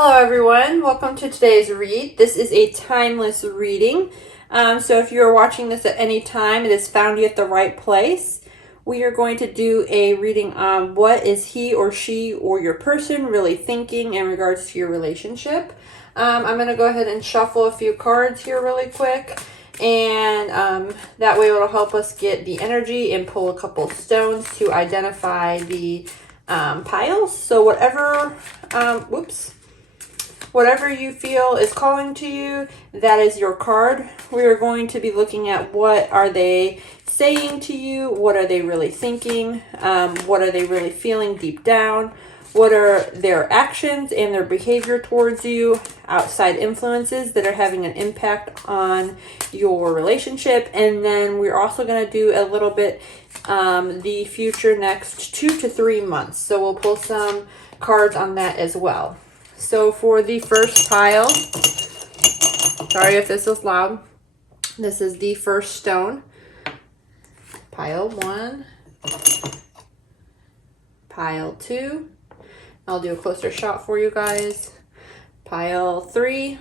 Hello everyone, welcome to today's read. This is a timeless reading. So if you're watching this at any time, it has found you at the right place. We are going to do a reading on what is he or she or your person really thinking in regards to your relationship. I'm going to go ahead and shuffle a few cards here really quick. And that way it'll help us get the energy and pull a couple stones to identify the piles. So whatever you feel is calling to you, that is your card. We are going to be looking at what are they saying to you, what are they really thinking, what are they really feeling deep down, what are their actions and their behavior towards you, outside influences that are having an impact on your relationship. And then we're also going to do a little bit the future next 2 to 3 months. So we'll pull some cards on that as well. So for the first pile, sorry if this is loud, this is the first stone. Pile 1, pile 2, I'll do a closer shot for you guys. Pile 3,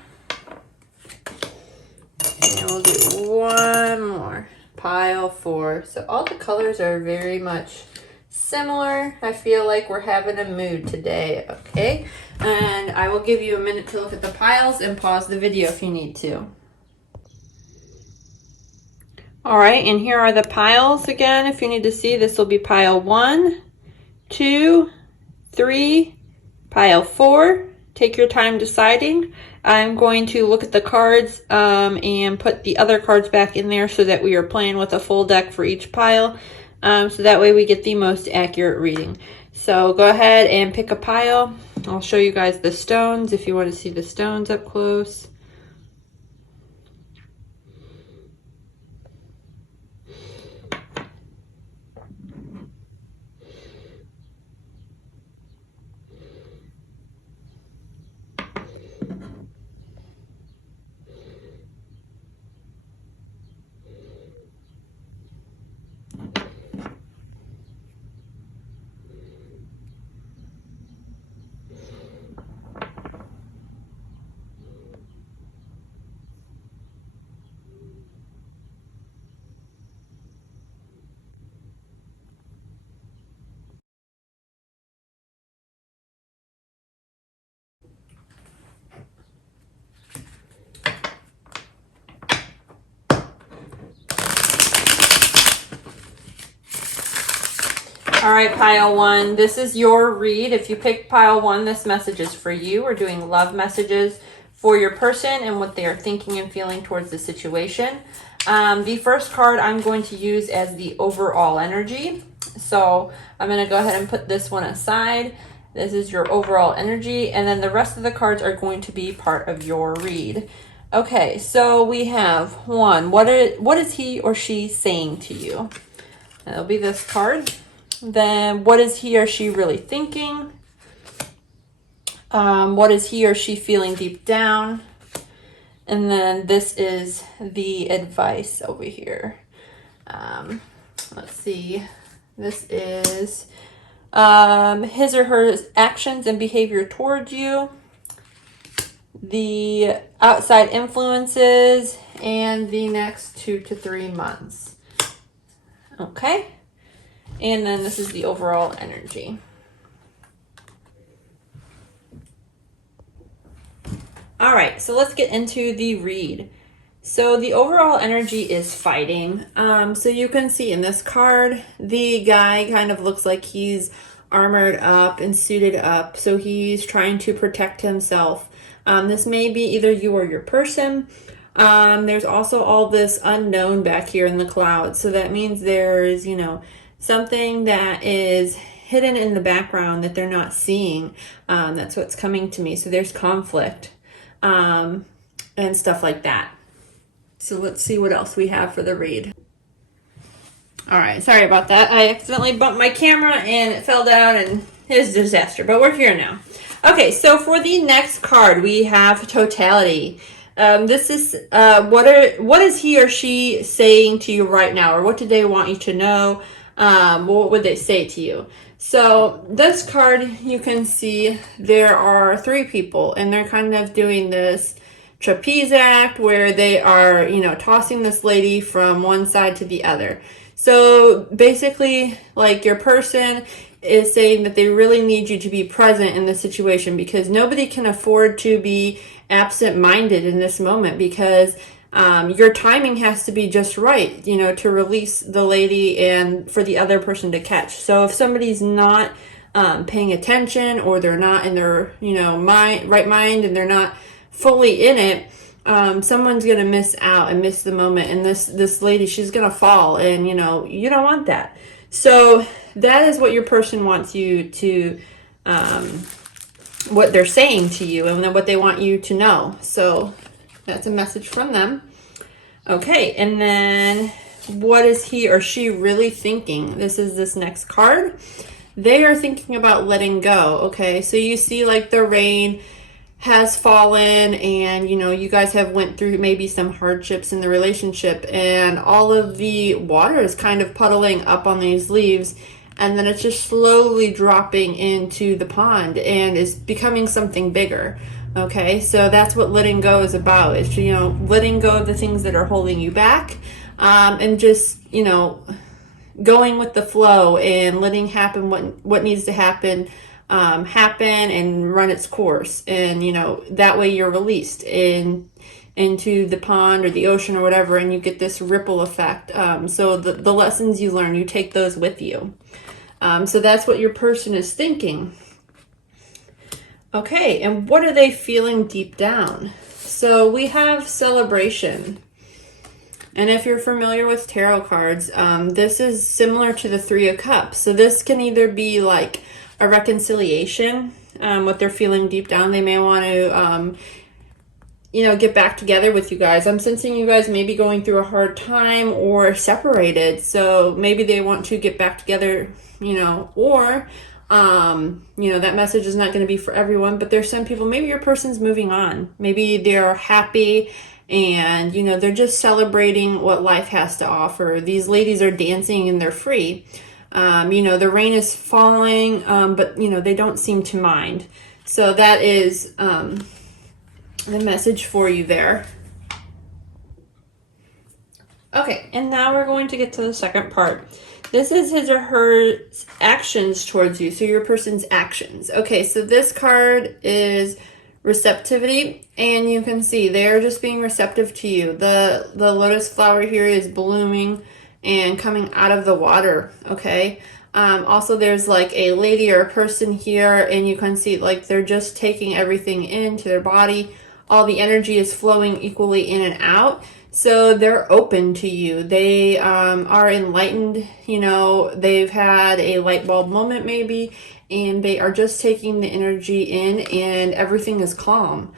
and we'll do one more. Pile 4. So all the colors are very much similar. I feel like we're having a mood today, okay? And I will give you a minute to look at the piles and pause the video if you need to. All right, and here are the piles again. If you need to see, this will be pile 1, 2, 3, pile 4. Take your time deciding. I'm going to look at the cards and put the other cards back in there so that we are playing with a full deck for each pile. So that way we get the most accurate reading. So go ahead and pick a pile. I'll show you guys the stones if you want to see the stones up close. All right, pile 1, this is your read. If you picked pile 1, this message is for you. We're doing love messages for your person and what they are thinking and feeling towards the situation. The first card I'm going to use as the overall energy. So I'm going to go ahead and put this one aside. This is your overall energy, and then the rest of the cards are going to be part of your read. Okay, so we have 1. What is he or she saying to you? That'll be this card. Then what is he or she really thinking? What is he or she feeling deep down? And then this is the advice over here. Let's see. This is his or her actions and behavior towards you, the outside influences, and the next 2 to 3 months. Okay. And then this is the overall energy. All right, so let's get into the read. So the overall energy is fighting. So you can see in this card, the guy kind of looks like he's armored up and suited up. So he's trying to protect himself. This may be either you or your person. There's also all this unknown back here in the clouds. So that means there's, something that is hidden in the background that they're not seeing. That's what's coming to me. So there's conflict and stuff like that. So let's see what else we have for the read. All right, sorry about that. I accidentally bumped my camera and it fell down and it was a disaster, but we're here now. Okay, so for the next card, we have totality. This is what is he or she saying to you right now, or what do they want you to know? what would they say to you? So this card, you can see there are 3 people, and they're kind of doing this trapeze act where they are, tossing this lady from one side to the other. So basically, like, your person is saying that they really need you to be present in the situation, because nobody can afford to be absent-minded in this moment, because your timing has to be just right, to release the lady and for the other person to catch. So if somebody's not paying attention, or they're not in their, right mind, and they're not fully in it, someone's going to miss out and miss the moment. And this lady, she's going to fall, and, you don't want that. So that is what your person wants you to, what they're saying to you, and then what they want you to know. So that's a message from them. Okay, and then what is he or she really thinking? This is this next card. They are thinking about letting go. Okay, so you see, like, the rain has fallen, and you guys have went through maybe some hardships in the relationship, and all of the water is kind of puddling up on these leaves, and then it's just slowly dropping into the pond and is becoming something bigger. Okay, so that's what letting go is about. It's, letting go of the things that are holding you back, and just, going with the flow and letting happen what needs to happen, happen and run its course. And, that way you're released into the pond or the ocean or whatever, and you get this ripple effect. So the lessons you learn, you take those with you. So that's what your person is thinking. Okay, and what are they feeling deep down? So we have celebration. And if you're familiar with tarot cards, this is similar to the 3 of Cups. So this can either be like a reconciliation, what they're feeling deep down. They may want to, get back together with you guys. I'm sensing you guys may be going through a hard time or separated. So maybe they want to get back together, or that message is not going to be for everyone, but there's some people, maybe your person's moving on. Maybe they're happy and, they're just celebrating what life has to offer. These ladies are dancing and they're free. The rain is falling, but, they don't seem to mind. So that is the message for you there. Okay, and now we're going to get to the second part. This is his or her actions towards you, so your person's actions. Okay, so this card is receptivity, and you can see they're just being receptive to you. The lotus flower here is blooming and coming out of the water, okay? Also, there's like a lady or a person here, and you can see like they're just taking everything into their body. All the energy is flowing equally in and out. So they're open to you. They are enlightened, they've had a light bulb moment maybe, and they are just taking the energy in, and everything is calm.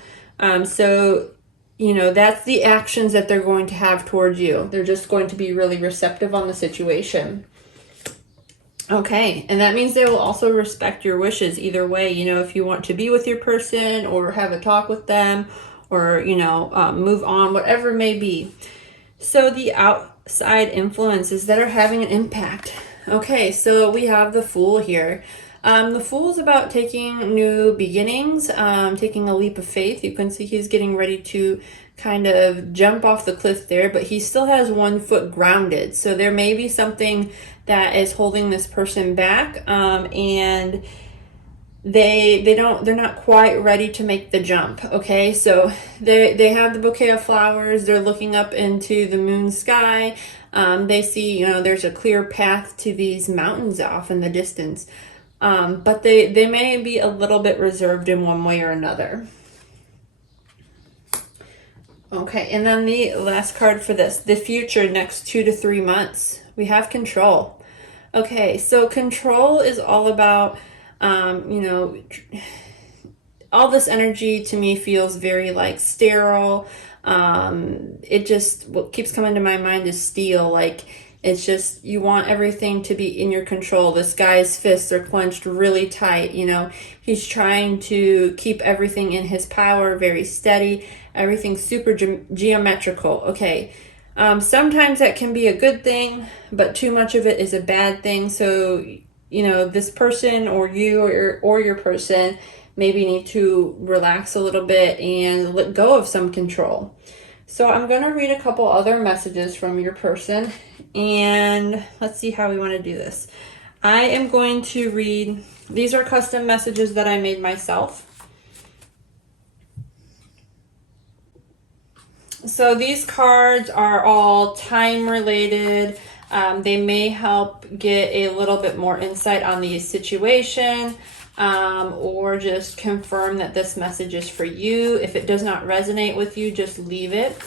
So that's the actions that they're going to have towards you. They're just going to be really receptive on the situation. Okay, and that means they will also respect your wishes either way. If you want to be with your person or have a talk with them, or, move on, whatever it may be. So the outside influences that are having an impact. Okay, so we have the Fool here. The Fool is about taking new beginnings, taking a leap of faith. You can see he's getting ready to kind of jump off the cliff there, but he still has one foot grounded. So there may be something that is holding this person back, and they're not quite ready to make the jump. Okay, so they have the bouquet of flowers. They're looking up into the moon sky. They see, there's a clear path to these mountains off in the distance, but they may be a little bit reserved in one way or another. Okay, and then the last card for this, the future, next 2 to 3 months, we have control. Okay, so control is all about all this energy to me feels very like sterile. What keeps coming to my mind is steel. Like, it's just, you want everything to be in your control. This guy's fists are clenched really tight. He's trying to keep everything in his power, very steady, everything super geometrical. Okay. Sometimes that can be a good thing, but too much of it is a bad thing. So, this person or you or your person maybe need to relax a little bit and let go of some control. So I'm going to read a couple other messages from your person, and let's see how we want to do this. I am going to read, these are custom messages that I made myself. So these cards are all time related. They may help get a little bit more insight on the situation, or just confirm that this message is for you. If it does not resonate with you, just leave it.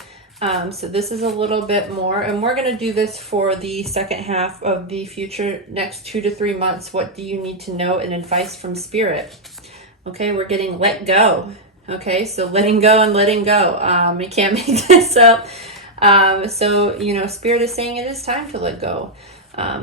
So this is a little bit more, and we're going to do this for the second half of the future, next 2 to 3 months. What do you need to know and advice from Spirit? Okay, we're getting let go. Okay, so letting go and letting go. You can't make this up. So, Spirit is saying it is time to let go.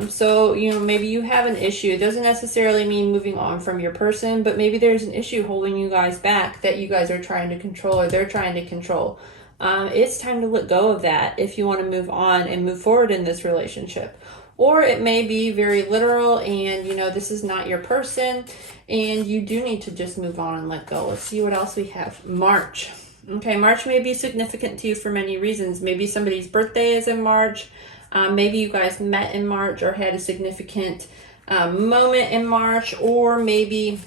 So, maybe you have an issue. It doesn't necessarily mean moving on from your person, but maybe there's an issue holding you guys back that you guys are trying to control, or they're trying to control. It's time to let go of that if you want to move on and move forward in this relationship. Or it may be very literal and, this is not your person and you do need to just move on and let go. Let's see what else we have. March. Okay, March may be significant to you for many reasons. Maybe somebody's birthday is in March. Maybe you guys met in March or had a significant moment in March. Or maybe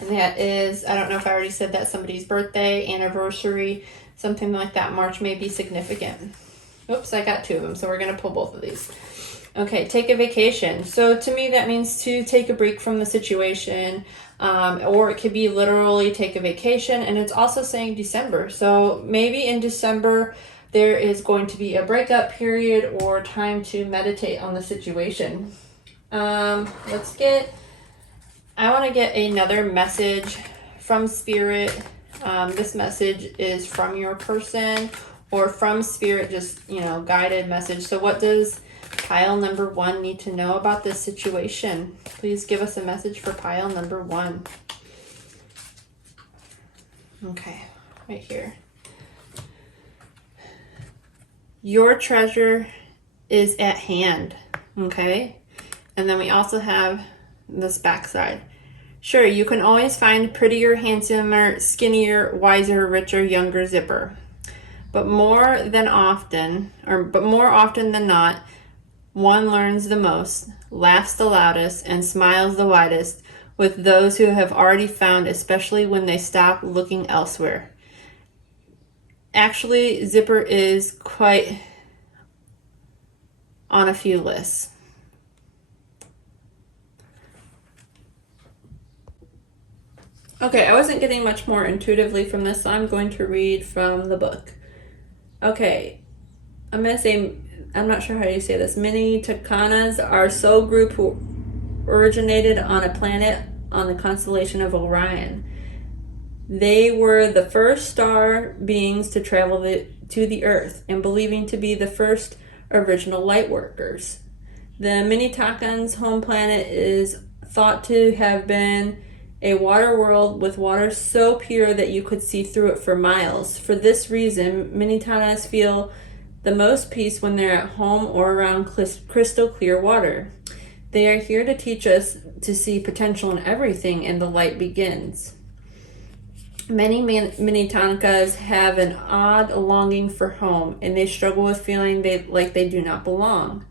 that is, I don't know if I already said that, somebody's birthday, anniversary, something like that. March may be significant. Oops, I got 2 of them, so we're going to pull both of these. Okay, take a vacation. So to me, that means to take a break from the situation, or it could be literally take a vacation. And it's also saying December. So maybe in December, there is going to be a breakup period or time to meditate on the situation. I want to get another message from Spirit. This message is from your person or from Spirit, just, guided message. So what does pile number 1 need to know about this situation? Please give us a message for pile number 1. Okay, right here. Your treasure is at hand. Okay. And then we also have this backside. Sure, you can always find prettier, handsomer, skinnier, wiser, richer, younger zipper. But more often than not, one learns the most, laughs the loudest, and smiles the widest with those who have already found, especially when they stop looking elsewhere. Actually, zipper is quite on a few lists. Okay, I wasn't getting much more intuitively from this, so I'm going to read from the book. Okay, I'm going to say, I'm not sure how you say this. Mini Tucanas are soul group who originated on a planet on the constellation of Orion. They were the first star beings to travel to the Earth and believing to be the first original light workers. The Mini Tucan's home planet is thought to have been a water world with water so pure that you could see through it for miles. For this reason, Minitanas feel the most peace when they're at home or around crystal clear water. They are here to teach us to see potential in everything, and the light begins. Many Minitanas have an odd longing for home, and they struggle with feeling like they do not belong.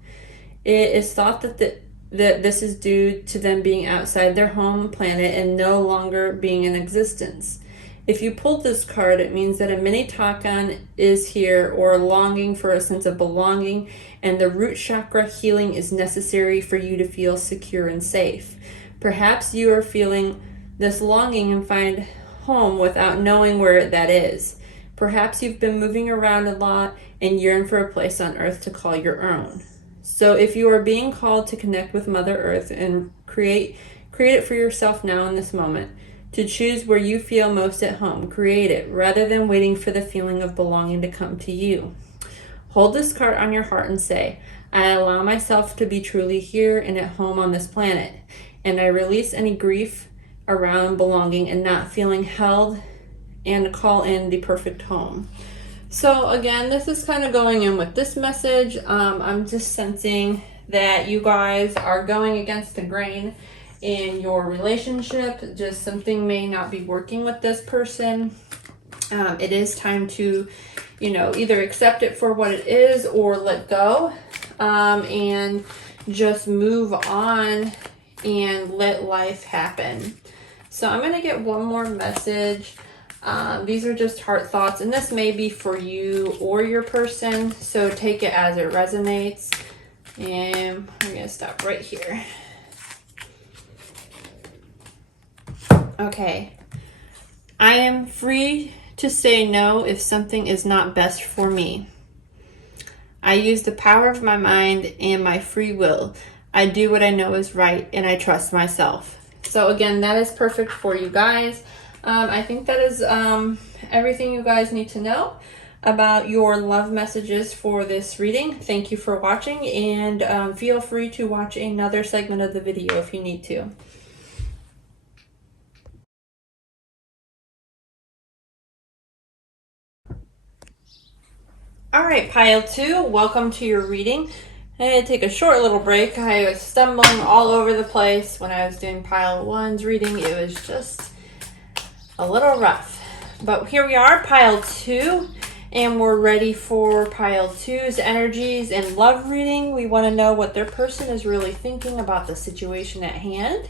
It is thought that this is due to them being outside their home planet and no longer being in existence. If you pulled this card, it means that a mini Takan is here or longing for a sense of belonging, and the root chakra healing is necessary for you to feel secure and safe. Perhaps you are feeling this longing and find home without knowing where that is. Perhaps you've been moving around a lot and yearn for a place on Earth to call your own. So if you are being called to connect with Mother Earth and create it for yourself now in this moment, to choose where you feel most at home, create it rather than waiting for the feeling of belonging to come to you. Hold this card on your heart and say, I allow myself to be truly here and at home on this planet, and I release any grief around belonging and not feeling held, and call in the perfect home. So again, this is kind of going in with this message. I'm just sensing that you guys are going against the grain in your relationship. Just something may not be working with this person. It is time to, either accept it for what it is or let go, and just move on and let life happen. So I'm going to get one more message. These are just heart thoughts, and this may be for you or your person, so take it as it resonates. And I'm going to stop right here. Okay. I am free to say no if something is not best for me. I use the power of my mind and my free will. I do what I know is right, and I trust myself. So again, that is perfect for you guys. I think that is everything you guys need to know about your love messages for this reading. Thank you for watching, and feel free to watch another segment of the video if you need to. All right, pile 2, welcome to your reading. I had to take a short little break. I was stumbling all over the place when I was doing pile 1's reading. It was just a little rough. But here we are, pile 2, and we're ready for pile 2's energies and love reading. We want to know what their person is really thinking about the situation at hand.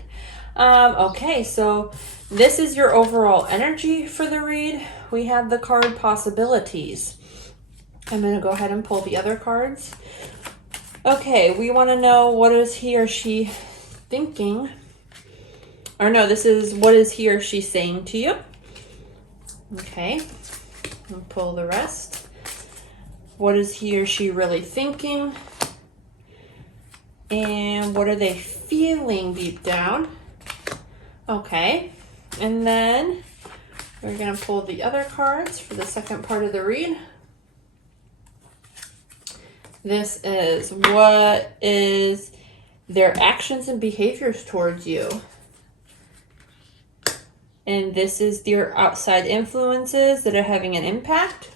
Okay, so this is your overall energy for the read. We have the card possibilities. I'm going to go ahead and pull the other cards. Okay, we want to know what is he or she thinking. Or no, this is what is he or she saying to you. Okay, I'll pull the rest. What is he or she really thinking? And what are they feeling deep down? Okay, and then we're going to pull the other cards for the second part of the read. This is what is their actions and behaviors towards you. And this is their outside influences that are having an impact.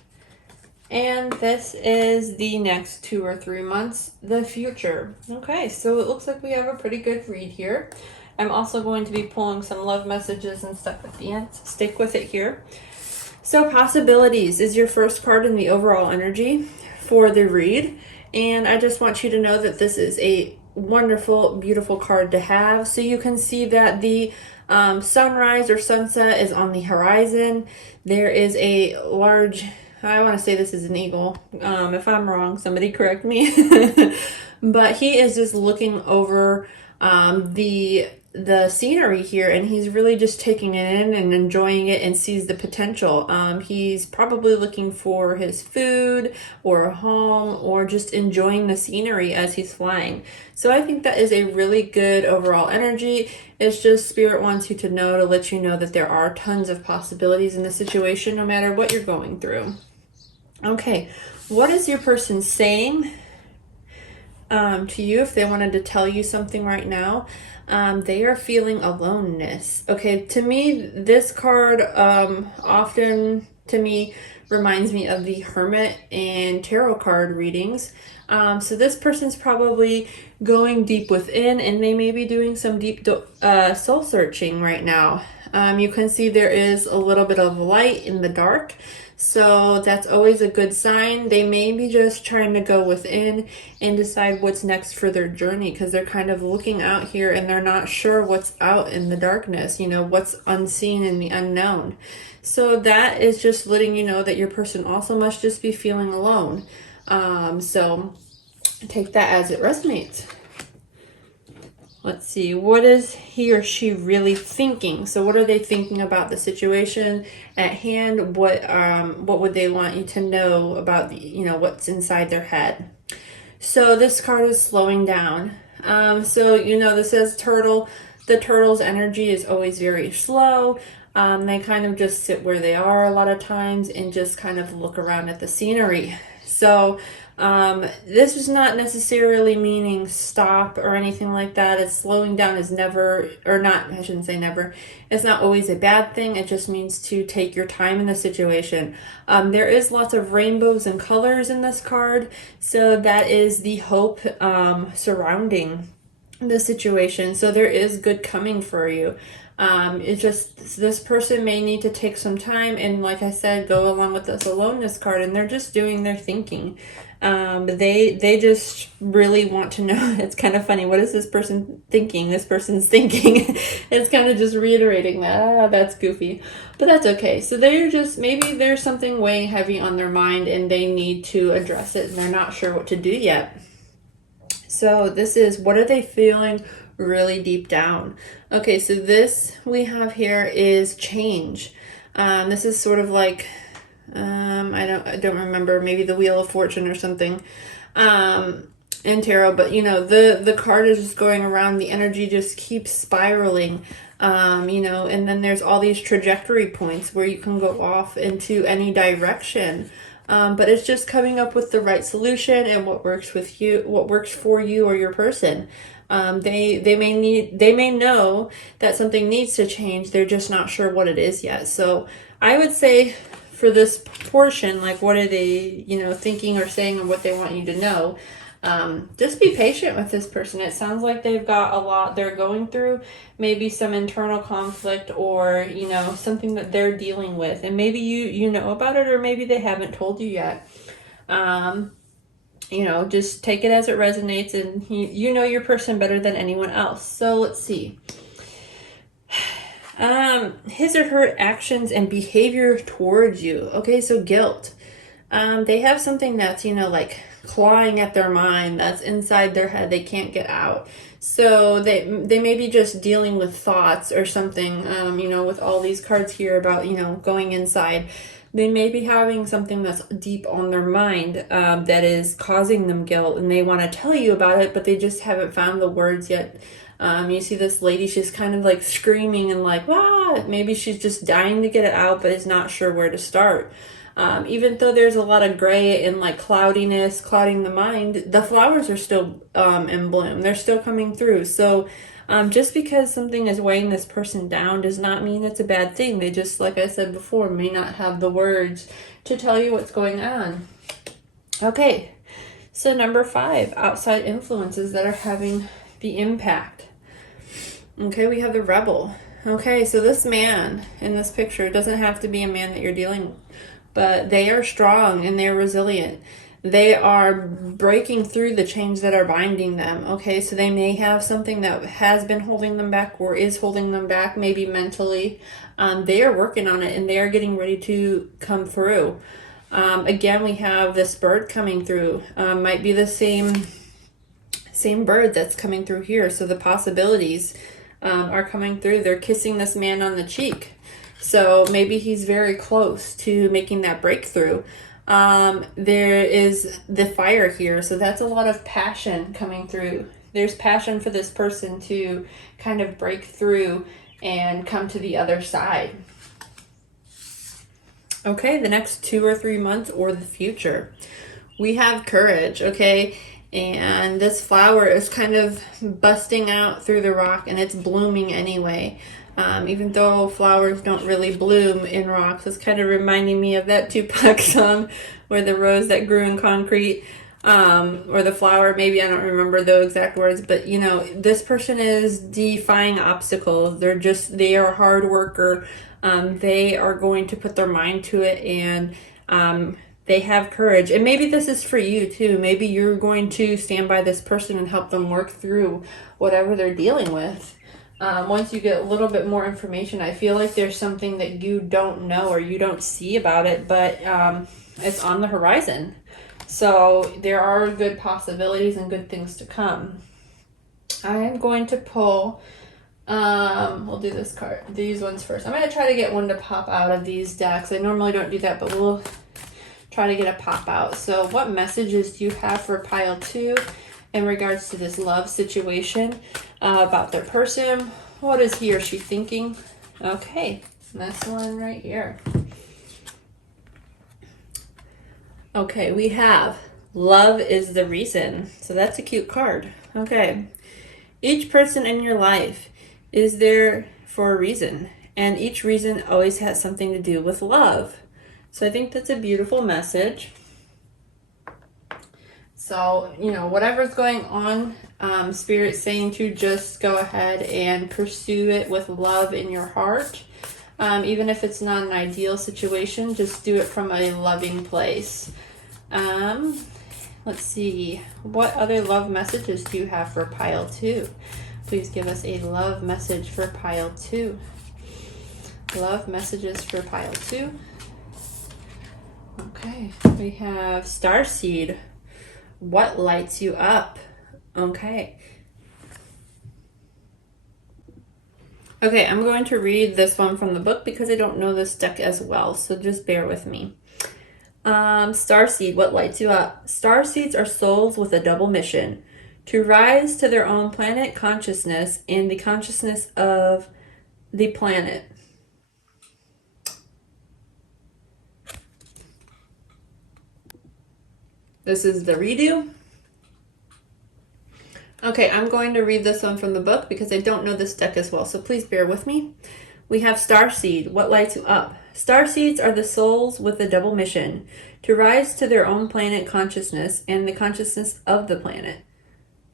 And this is the next 2 or 3 months, the future. Okay, so it looks like we have a pretty good read here. I'm also going to be pulling some love messages and stuff at the end. Stick with it here. So possibilities is your first card in the overall energy for the read. And I just want you to know that this is a wonderful, beautiful card to have. So you can see that the sunrise or sunset is on the horizon. There is a large, I want to say this is an eagle. If I'm wrong, somebody correct me. But he is just looking over the scenery here, and he's really just taking it in and enjoying it and sees the potential. He's probably looking for his food or a home or just enjoying the scenery as he's flying. So I think that is a really good overall energy. It's just Spirit wants you to know, to let you know that there are tons of possibilities in the situation no matter what you're going through. Okay, what is your person saying to you if they wanted to tell you something right now? They are feeling aloneness. Okay, to me, this card often, to me, reminds me of the Hermit and Tarot card readings. So this person's probably going deep within, and they may be doing some deep soul searching right now. You can see there is a little bit of light in the dark. So that's always a good sign. They may be just trying to go within and decide what's next for their journey, because they're kind of looking out here and they're not sure what's out in the darkness, what's unseen in the unknown. So that is just letting you know that your person also must just be feeling alone. So take that as it resonates. Let's see, what is he or she really thinking? So what are they thinking about the situation at hand? What would they want you to know about what's inside their head? So this card is slowing down. So this says turtle. The turtle's energy is always very slow. They kind of just sit where they are a lot of times and just kind of look around at the scenery. So This is not necessarily meaning stop or anything like that. It's slowing down is never, or not, I shouldn't say never. It's not always a bad thing. It just means to take your time in the situation. There is lots of rainbows and colors in this card. So that is the hope surrounding the situation. So there is good coming for you. It's just this person may need to take some time and, like I said, go along with this aloneness card, and they're just doing their thinking. They just really want to know. It's kind of funny. What is this person thinking? This person's thinking. It's kind of just reiterating that. That's goofy, but that's okay. So they're just, maybe there's something weighing heavy on their mind and they need to address it and they're not sure what to do yet. So this is, what are they feeling really deep down? Okay, so this we have here is change. This is sort of like, I don't remember, maybe the Wheel of Fortune or something in tarot, but you know, the card is just going around, the energy just keeps spiraling, you know, and then there's all these trajectory points where you can go off into any direction. But it's just coming up with the right solution and what works with you, what works for you or your person. They may know that something needs to change. They're just not sure what it is yet. So I would say for this portion, like, what are they, you know, thinking or saying, and what they want you to know. Just be patient with this person. It sounds like they've got a lot they're going through, maybe some internal conflict, or, you know, something that they're dealing with, and maybe you know about it, or maybe they haven't told you yet. You know, just take it as it resonates, and you know your person better than anyone else. So let's see. His or her actions and behavior towards you. Okay, so guilt. They have something that's, you know, like clawing at their mind, that's inside their head, they can't get out. So they may be just dealing with thoughts or something, you know, with all these cards here about, you know, going inside. They may be having something that's deep on their mind that is causing them guilt, and they want to tell you about it, but they just haven't found the words yet. You see this lady, she's kind of like screaming and like, wow, maybe she's just dying to get it out, but is not sure where to start. Even though there's a lot of gray and like cloudiness, clouding the mind, the flowers are still in bloom. They're still coming through. So just because something is weighing this person down does not mean it's a bad thing. They just, like I said before, may not have the words to tell you what's going on. Okay, so number 5, outside influences that are having the impact. Okay, we have the Rebel. Okay, so this man in this picture doesn't have to be a man that you're dealing with, but they are strong and they're resilient. They are breaking through the chains that are binding them. Okay, so they may have something that has been holding them back or is holding them back, maybe mentally. They are working on it and they are getting ready to come through. Again, we have this bird coming through. Might be the same bird that's coming through here. So the possibilities are coming through. They're kissing this man on the cheek. So maybe he's very close to making that breakthrough. There is the fire here. So that's a lot of passion coming through. There's passion for this person to kind of break through and come to the other side. Okay, the next 2 or 3 months or the future. We have courage, okay? And this flower is kind of busting out through the rock and it's blooming anyway. Even though flowers don't really bloom in rocks, it's kind of reminding me of that Tupac song where the rose that grew in concrete, or the flower, maybe, I don't remember the exact words, but you know, this person is defying obstacles. They are a hard worker. They are going to put their mind to it, and they have courage. And maybe this is for you too. Maybe you're going to stand by this person and help them work through whatever they're dealing with. Once you get a little bit more information, I feel like there's something that you don't know or you don't see about it, but it's on the horizon. So there are good possibilities and good things to come. I am going to pull, we'll do this card, these ones first. I'm going to try to get one to pop out of these decks. I normally don't do that, but we'll try to get a pop out. So what messages do you have for pile 2 in regards to this love situation, about their person? What is he or she thinking? Okay, this one right here. Okay, we have Love is the reason. So that's a cute card. Okay. Each person in your life is there for a reason, and each reason always has something to do with love. So I think that's a beautiful message. So, you know, whatever's going on, Spirit's saying to just go ahead and pursue it with love in your heart. Even if it's not an ideal situation, just do it from a loving place. Let's see. What other love messages do you have for pile 2? Please give us a love message for pile 2. Love messages for pile 2. Okay. We have Starseed. What lights you up? Okay. Okay, I'm going to read this one from the book because I don't know this deck as well, so just bear with me. Starseed, what lights you up? Starseeds are souls with a double mission: to rise to their own planet consciousness and the consciousness of the planet. This is the redo. Okay, I'm going to read this one from the book because I don't know this deck as well, so please bear with me. We have Starseed, what lights you up? Starseeds are the souls with a double mission: to rise to their own planet consciousness and the consciousness of the planet.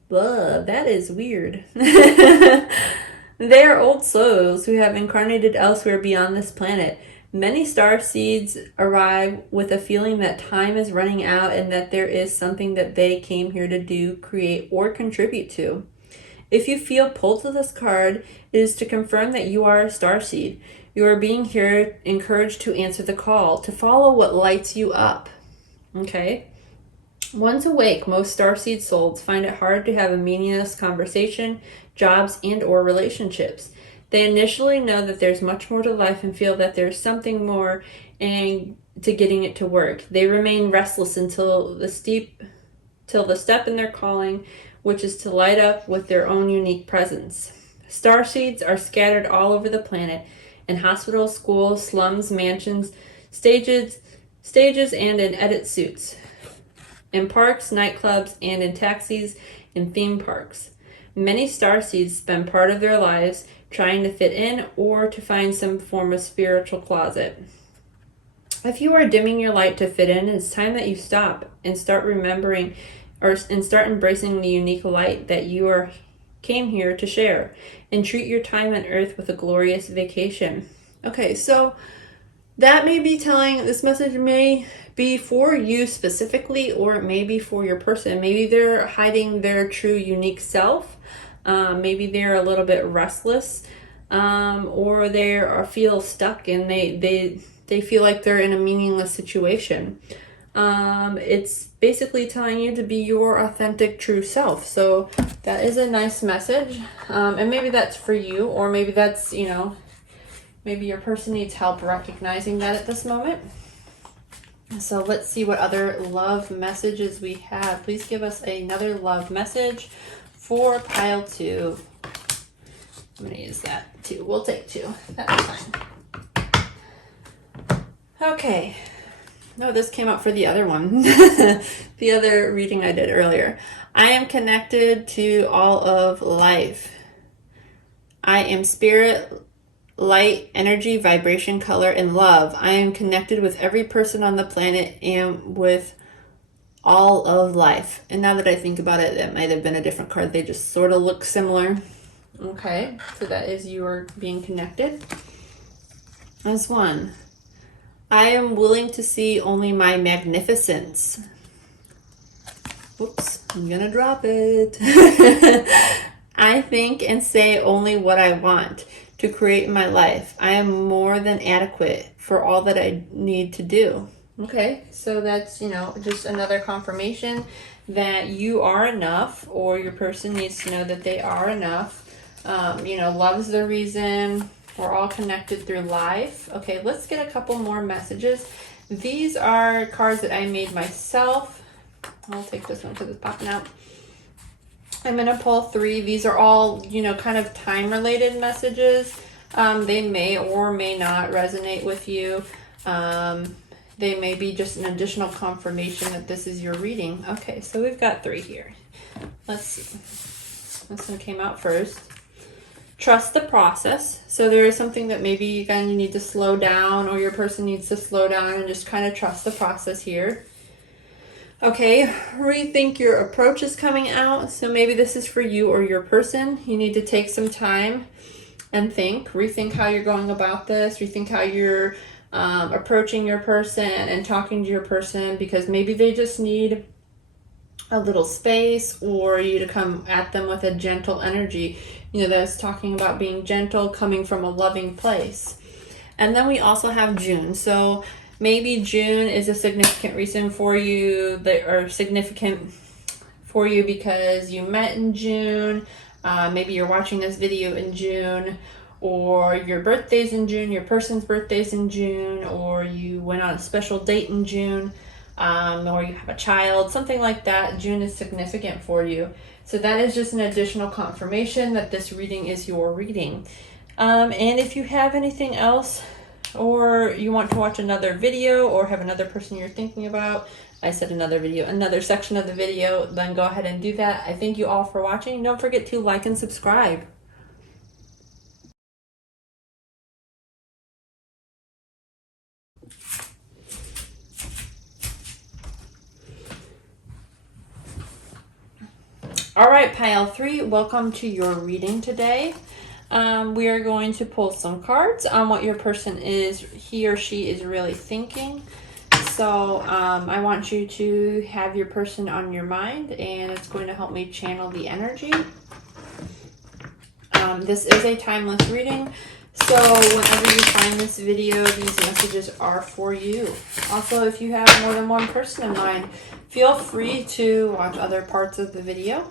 Blah, that is weird. They are old souls who have incarnated elsewhere beyond this planet. Many starseeds arrive with a feeling that time is running out and that there is something that they came here to do, create, or contribute to. If you feel pulled to this card, it is to confirm that you are a starseed. You are being here encouraged to answer the call, to follow what lights you up. Okay? Once awake, most starseed souls find it hard to have a meaningless conversation, jobs, and or relationships. They initially know that there's much more to life and feel that there's something more and to getting it to work. They remain restless until the step in their calling, which is to light up with their own unique presence. Starseeds are scattered all over the planet, in hospitals, schools, slums, mansions, stages, and in edit suits, in parks, nightclubs, and in taxis and theme parks. Many starseeds spend part of their lives trying to fit in or to find some form of spiritual closet. If you are dimming your light to fit in, it's time that you stop and start remembering and start embracing the unique light that you came here to share, and treat your time on earth with a glorious vacation. Okay, so that may be this message may be for you specifically, or it may be for your person. Maybe they're hiding their true unique self. Maybe they're a little bit restless, or they feel stuck and they feel like they're in a meaningless situation. It's basically telling you to be your authentic true self. So that is a nice message. And maybe that's for you, or maybe that's, maybe your person needs help recognizing that at this moment. So let's see what other love messages we have. Please give us another love message for pile 2. I'm going to use that 2. We'll take 2. That's fine. Okay. No, this came up for the other one. The other reading I did earlier. I am connected to all of life. I am spirit, light, energy, vibration, color, and love. I am connected with every person on the planet and with all of life. And now that I think about it, that might have been a different card. They just sort of look similar. Okay, so that is you are being connected. As one. I am willing to see only my magnificence. Whoops, I'm gonna drop it. I think and say only what I want to create my life. I am more than adequate for all that I need to do. Okay, so that's, just another confirmation that you are enough, or your person needs to know that they are enough. Love's the reason. We're all connected through life. Okay, let's get a couple more messages. These are cards that I made myself. I'll take this one because it's popping out. I'm going to pull 3. These are all, kind of time-related messages. They may or may not resonate with you. they may be just an additional confirmation that this is your reading. Okay, so we've got 3 here. Let's see. This one came out first. Trust the process. So there is something that maybe, again, you need to slow down, or your person needs to slow down and just kind of trust the process here. Okay, rethink your approach is coming out. So maybe this is for you or your person. You need to take some time and rethink how you're going about this, rethink how you're approaching your person and talking to your person, because maybe they just need a little space, or you to come at them with a gentle energy. You know, that's talking about being gentle, coming from a loving place. And then we also have June. So maybe June is a significant reason for you, or significant for you because you met in June. Maybe you're watching this video in June, or your birthday's in June, your person's birthday's in June, or you went on a special date in June, or you have a child, something like that. June is significant for you. So that is just an additional confirmation that this reading is your reading. And if you have anything else, or you want to watch another video, or have another person you're thinking about, I said another video, another section of the video, then go ahead and do that. I thank you all for watching. Don't forget to like and subscribe. All right, pile 3, welcome to your reading today. We are going to pull some cards on what your person is, he or she is really thinking. So I want you to have your person on your mind, and it's going to help me channel the energy. This is a timeless reading, so whenever you find this video, these messages are for you. Also, if you have more than one person in mind, feel free to watch other parts of the video.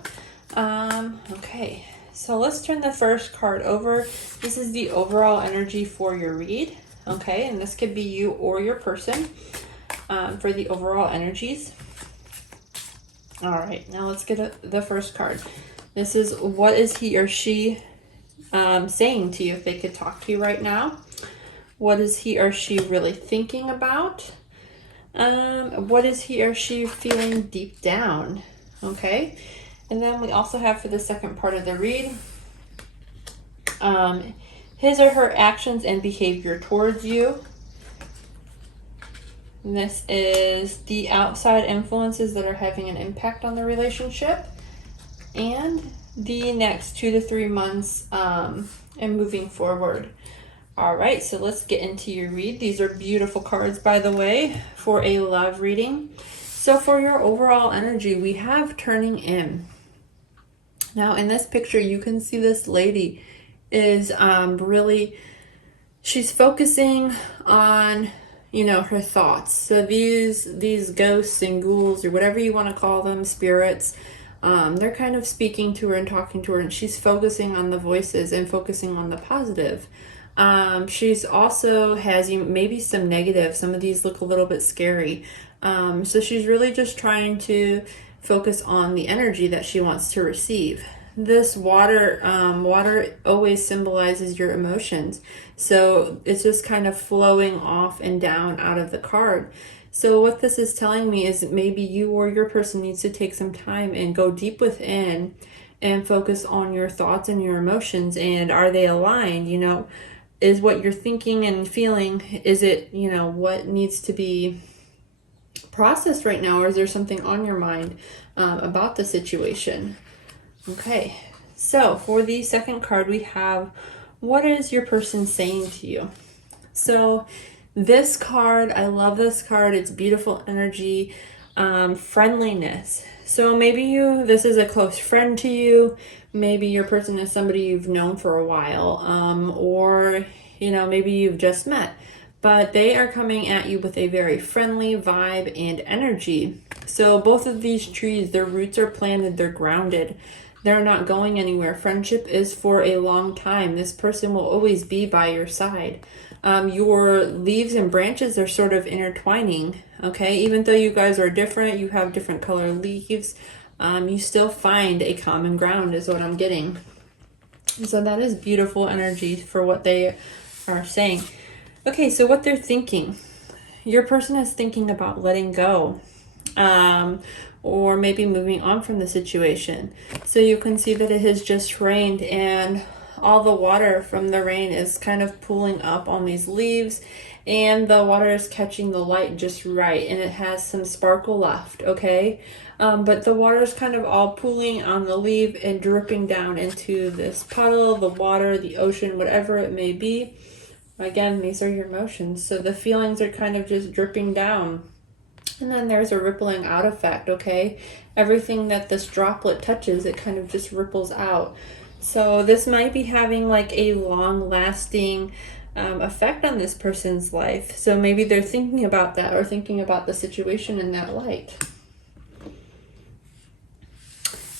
Okay, so let's turn the first card over. This is the overall energy for your read. Okay, and this could be you or your person for the overall energies. All right, now let's get the first card. This is, what is he or she saying to you? If they could talk to you right now, what is he or she really thinking about? What is he or she feeling deep down? Okay, and then we also have, for the second part of the read, his or her actions and behavior towards you. And this is the outside influences that are having an impact on the relationship, and the next 2 to 3 months and moving forward. All right, so let's get into your read. These are beautiful cards, by the way, for a love reading. So for your overall energy, we have turning in. Now in this picture, you can see this lady is really, she's focusing on, you know, her thoughts. So these ghosts and ghouls, or whatever you want to call them, spirits, they're kind of speaking to her and talking to her, and she's focusing on the voices and focusing on the positive. She's also has maybe some negative. Some of these look a little bit scary. So she's really just trying to focus on the energy that she wants to receive. This water always symbolizes your emotions. So it's just kind of flowing off and down out of the card. So what this is telling me is that maybe you or your person needs to take some time and go deep within and focus on your thoughts and your emotions. And are they aligned? You know, is what you're thinking and feeling, is it, you know, what needs to be processed right now? Or is there something on your mind about the situation? Okay, so for the second card, we have, what is your person saying to you? So this card, I love this card. It's beautiful energy, friendliness. So maybe this is a close friend to you. Maybe your person is somebody you've known for a while, or, you know, maybe you've just met. But they are coming at you with a very friendly vibe and energy. So both of these trees, their roots are planted, they're grounded. They're not going anywhere. Friendship is for a long time. This person will always be by your side. Your leaves and branches are sort of intertwining, okay? Even though you guys are different, you have different color leaves, you still find a common ground is what I'm getting. So that is beautiful energy for what they are saying. Okay, so what they're thinking. your person is thinking about letting go, or maybe moving on from the situation. So you can see that it has just rained, and all the water from the rain is kind of pooling up on these leaves, and the water is catching the light just right, and it has some sparkle left, okay? But the water is kind of all pooling on the leaf and dripping down into this puddle, the water, the ocean, whatever it may be. Again, these are your emotions. So the feelings are kind of just dripping down. And then there's a rippling out effect, okay? Everything that this droplet touches, it kind of just ripples out. So this might be having like a long-lasting effect on this person's life. So maybe they're thinking about that, or thinking about the situation in that light.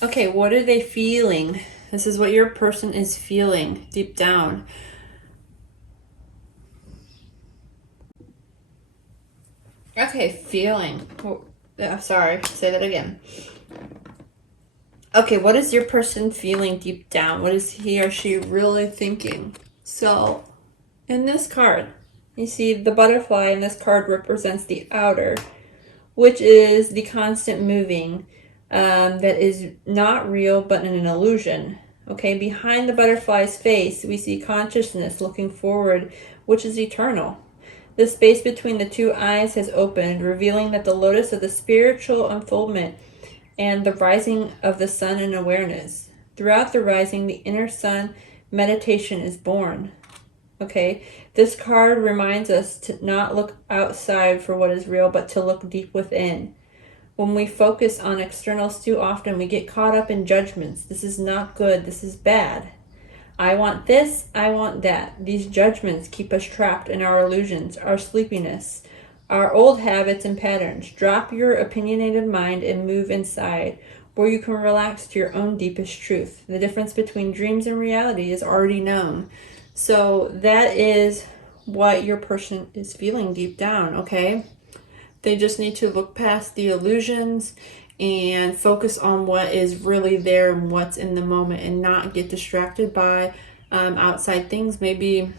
Okay, what are they feeling? This is what your person is feeling deep down. Okay, feeling. Oh, sorry, say that again. Okay, what is your person feeling deep down? What is he or she really thinking? So, in this card, you see the butterfly in this card represents the outer, which is the constant moving, that is not real but an illusion. Okay, behind the butterfly's face, we see consciousness looking forward, which is eternal. The space between the two eyes has opened, revealing that the lotus of the spiritual unfoldment and the rising of the sun in awareness. Throughout the rising, the inner sun meditation is born. Okay, this card reminds us to not look outside for what is real, but to look deep within. When we focus on externals too often, we get caught up in judgments. This is not good. This is bad. I want this, I want that. These judgments keep us trapped in our illusions, our sleepiness, our old habits and patterns. Drop your opinionated mind and move inside, where you can relax to your own deepest truth. The difference between dreams and reality is already known. So that is what your person is feeling deep down, okay? They just need to look past the illusions and focus on what is really there and what's in the moment, and not get distracted by outside things. Maybe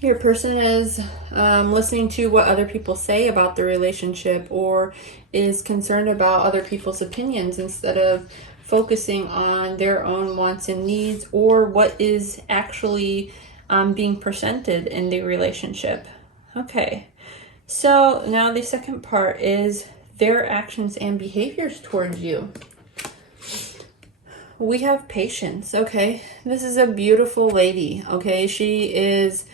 your person is listening to what other people say about the relationship, or is concerned about other people's opinions instead of focusing on their own wants and needs, or what is actually being presented in the relationship. Okay, so now the second part is their actions and behaviors towards you. We have patience, okay? This is a beautiful lady, okay? She is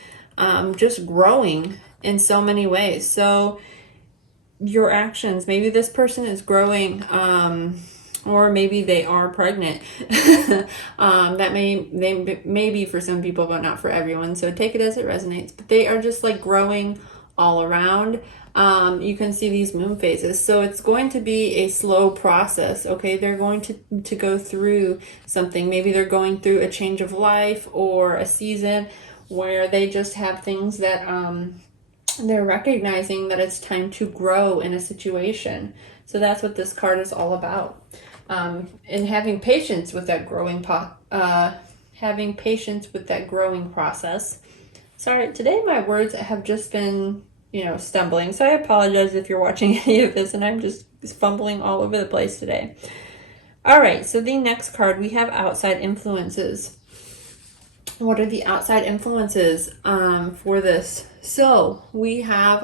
just growing in so many ways. So your actions, maybe this person is growing, or maybe they are pregnant. That may be for some people, but not for everyone. So take it as it resonates. But they are just like growing all around. You can see these moon phases. So it's going to be a slow process, okay? They're going to go through something. Maybe they're going through a change of life, or a season where they just have things that they're recognizing that it's time to grow in a situation. So that's what this card is all about. And having patience with that growing process. Sorry, today my words have just been, stumbling. So I apologize if you're watching any of this and I'm just fumbling all over the place today. All right, so the next card, we have outside influences. What are the outside influences for this? So we have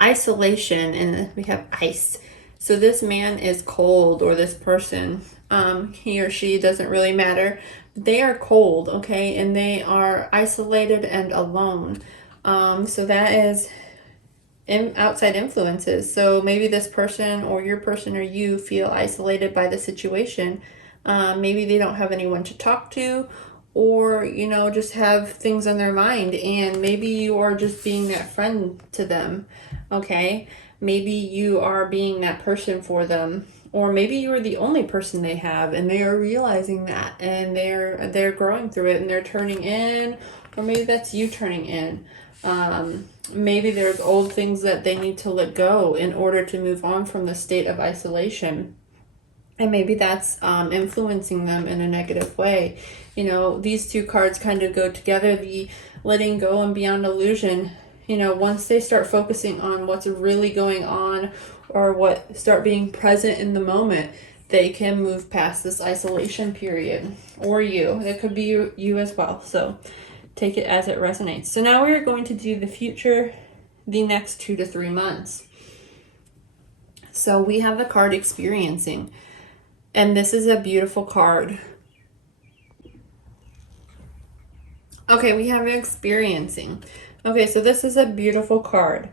isolation, and we have ice. So this man is cold, or this person, he or she, doesn't really matter. They are cold, okay, and they are isolated and alone. So that is outside influences. So maybe this person, or your person, or you feel isolated by the situation. Maybe they don't have anyone to talk to, or, just have things on their mind, and maybe you are just being that friend to them, okay? Maybe you are being that person for them, or maybe you are the only person they have, and they are realizing that, and they're growing through it, and they're turning in, or maybe that's you turning in. Maybe there's old things that they need to let go in order to move on from the state of isolation. And maybe that's influencing them in a negative way. These two cards kind of go together. The letting go and beyond illusion you know, once they start focusing on what's really going on or start being present in the moment, they can move past this isolation period. Or you. It could be you as well. So take it as it resonates. So now we are going to do the future, the next 2 to 3 months. So we have the card experiencing. And this is a beautiful card. Okay, we have experiencing. Okay, so this is a beautiful card.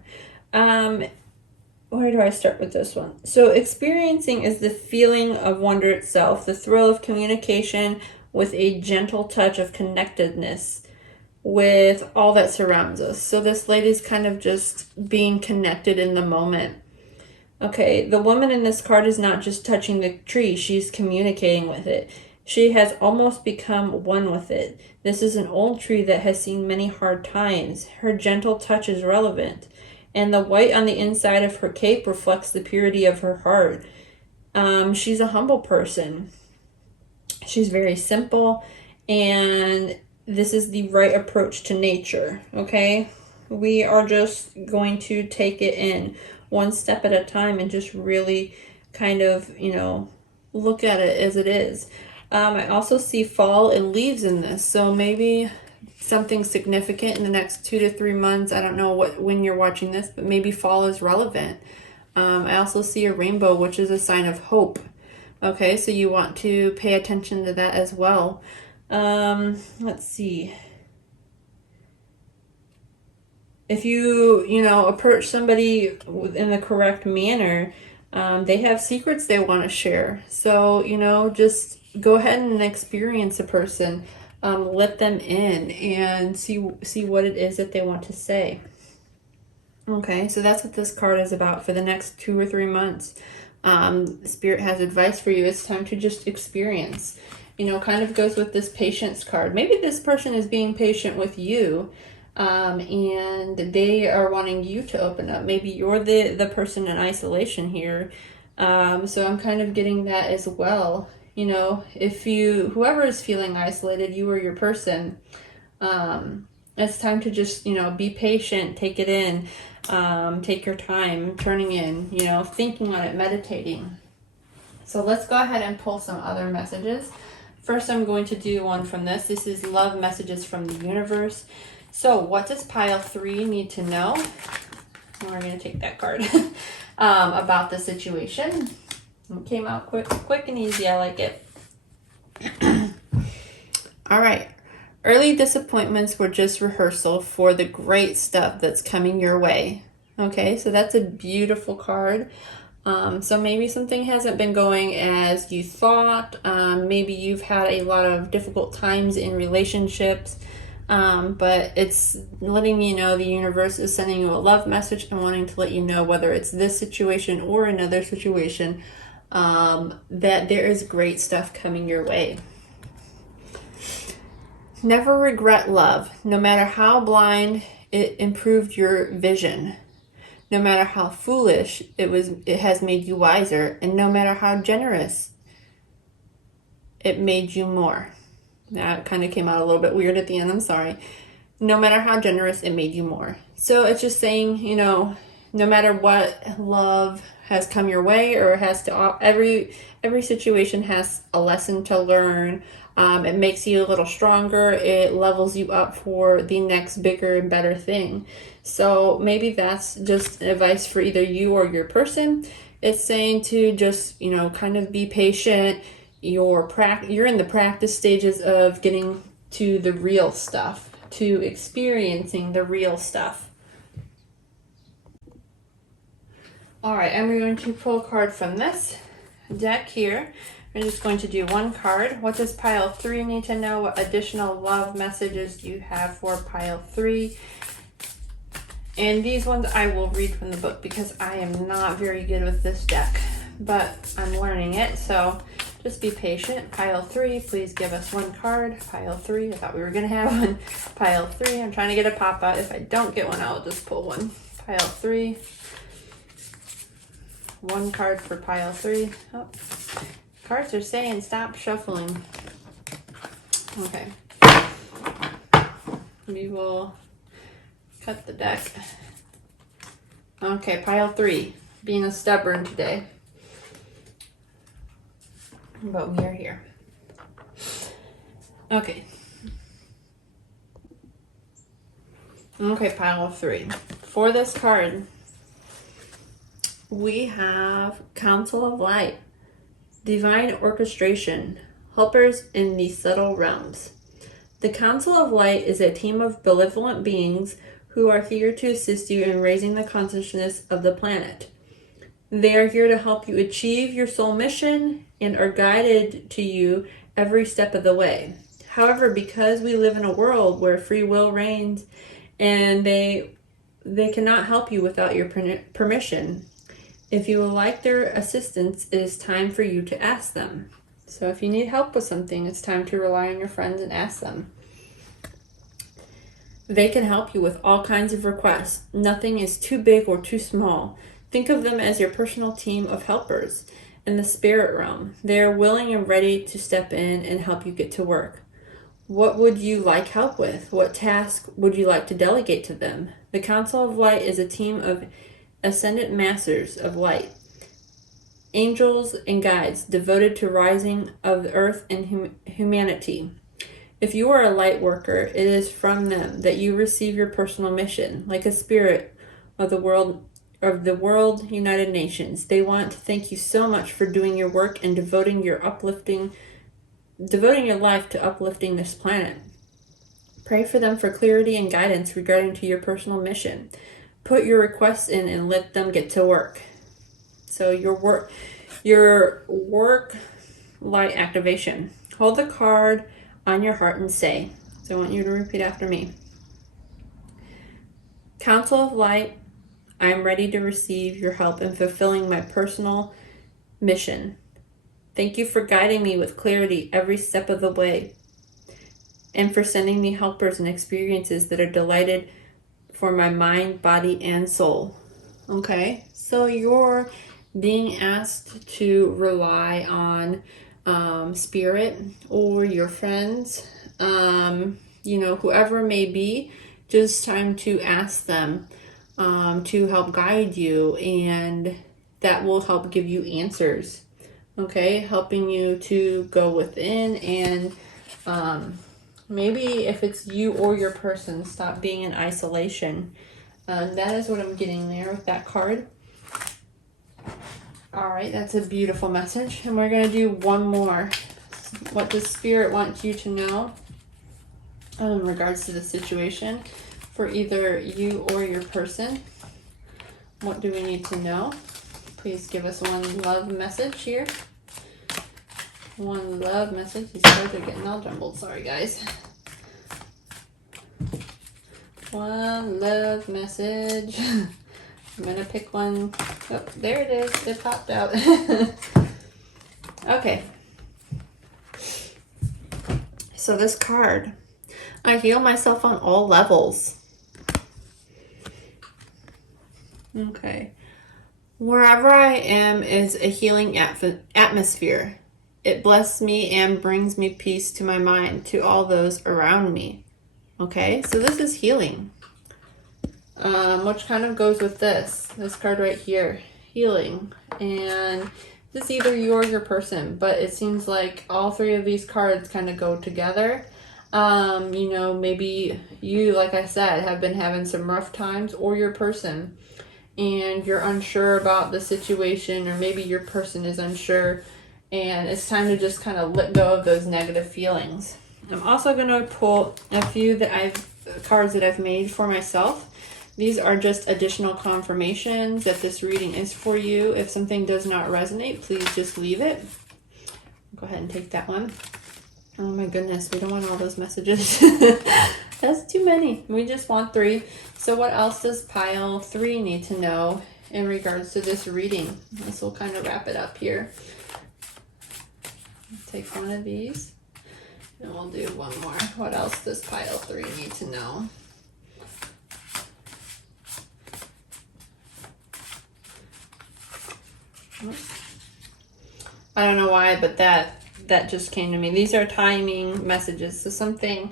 Where do I start with this one? So experiencing is the feeling of wonder itself, the thrill of communication with a gentle touch of connectedness with all that surrounds us. So this lady's kind of just being connected in the moment. Okay, the woman in this card is not just touching the tree, she's communicating with it. She has almost become one with it. This is an old tree that has seen many hard times. Her gentle touch is relevant. And the white on the inside of her cape reflects the purity of her heart. She's a humble person. She's very simple. And this is the right approach to nature, okay? We are just going to take it in one step at a time and just really kind of, you know, look at it as it is. I also see fall and leaves in this. So maybe something significant in the next 2 to 3 months. I don't know when you're watching this, but maybe fall is relevant. I also see a rainbow, which is a sign of hope. Okay, so you want to pay attention to that as well. Let's see. If you know, approach somebody in the correct manner, they have secrets they want to share. So, you know, just go ahead and experience a person. Let them in and see what it is that they want to say. Okay, so that's what this card is about for the next 2 or 3 months. Spirit has advice for you. It's time to just experience. You know, kind of goes with this patience card. Maybe this person is being patient with you, and they are wanting you to open up. Maybe you're the person in isolation here. So I'm kind of getting that as well. You know, whoever is feeling isolated, you or your person, it's time to just, you know, be patient, take it in, take your time, turning in, you know, thinking on it, meditating. So let's go ahead and pull some other messages. First, I'm going to do one from this. This is love messages from the universe. So what does pile 3 need to know? We're going to take that card about the situation. It came out quick and easy. I like it. All right. Early disappointments were just rehearsal for the great stuff that's coming your way. Okay, so that's a beautiful card. So maybe something hasn't been going as you thought. Maybe you've had a lot of difficult times in relationships. But it's letting you know the universe is sending you a love message and wanting to let you know, whether it's this situation or another situation, that there is great stuff coming your way. Never regret love, no matter how blind it improved your vision, no matter how foolish it has made you wiser, and no matter how generous it made you more. That kind of came out a little bit weird at the end, I'm sorry. No matter how generous, it made you more. So it's just saying, you know, no matter what love has come your way, or has to, every situation has a lesson to learn. It makes you a little stronger. It levels you up for the next bigger and better thing. So maybe that's just advice for either you or your person. It's saying to just, you know, kind of be patient. You're in the practice stages of getting to the real stuff, to experiencing the real stuff. All right, I'm going to pull a card from this deck here. I'm just going to do one card. What does pile 3 need to know? What additional love messages do you have for pile 3? And these ones I will read from the book because I am not very good with this deck, but I'm learning it, so just be patient. Pile 3, please give us one card. Pile 3, I thought we were going to have one. Pile 3, I'm trying to get a pop out. If I don't get one, I'll just pull one. Pile 3. One card for pile 3. Oh, cards are saying stop shuffling. Okay. We will cut the deck. Okay, pile 3. Being a stubborn today. But we are here. Okay. Okay, pile 3. For this card, we have Council of Light, Divine Orchestration, Helpers in the Subtle Realms. The Council of Light is a team of benevolent beings who are here to assist you in raising the consciousness of the planet. They are here to help you achieve your soul mission and are guided to you every step of the way. However, because we live in a world where free will reigns and they cannot help you without your permission. If you would like their assistance, it is time for you to ask them. So if you need help with something, it's time to rely on your friends and ask them. They can help you with all kinds of requests. Nothing is too big or too small. Think of them as your personal team of helpers in the spirit realm. They are willing and ready to step in and help you get to work. What would you like help with? What task would you like to delegate to them? The Council of Light is a team of ascendant masters of light, angels and guides devoted to rising of the earth and humanity. If you are a light worker, it is from them that you receive your personal mission, like a spirit of the world United Nations. They want to thank you so much for doing your work and devoting your life to uplifting this planet. Pray for them for clarity and guidance regarding to your personal mission. Put your requests in and let them get to work. So your work light activation. Hold the card on your heart and say, so I want you to repeat after me. Council of Light, I am ready to receive your help in fulfilling my personal mission. Thank you for guiding me with clarity every step of the way, and for sending me helpers and experiences that are delighted for my mind, body, and soul. Okay, so you're being asked to rely on spirit or your friends, whoever may be. Just time to ask them to help guide you, and that will help give you answers. Okay, helping you to go within and maybe if it's you or your person, stop being in isolation. That is what I'm getting there with that card. All right, that's a beautiful message. And we're going to do one more. What does Spirit want you to know in regards to the situation for either you or your person? What do we need to know? Please give us one love message here. One love message. These cards are getting all jumbled. Sorry, guys. One love message. I'm going to pick one. Oh, there it is. It popped out. Okay. So this card. I heal myself on all levels. Okay. Wherever I am is a healing atmosphere. It blesses me and brings me peace to my mind, to all those around me. Okay, so this is healing. Which kind of goes with this card right here, healing. And this is either you or your person, but it seems like all three of these cards kind of go together. Maybe you, like I said, have been having some rough times, or your person, and you're unsure about the situation, or maybe your person is unsure, and it's time to just kind of let go of those negative feelings. I'm also going to pull a few cards that I've made for myself. These are just additional confirmations that this reading is for you. If something does not resonate, please just leave it. Go ahead and take that one. Oh my goodness, we don't want all those messages. That's too many. We just want 3. So what else does pile 3 need to know in regards to this reading? This will kind of wrap it up here. Take one of these. And we'll do one more. What else does pile 3 need to know? I don't know why, but that just came to me. These are timing messages. So something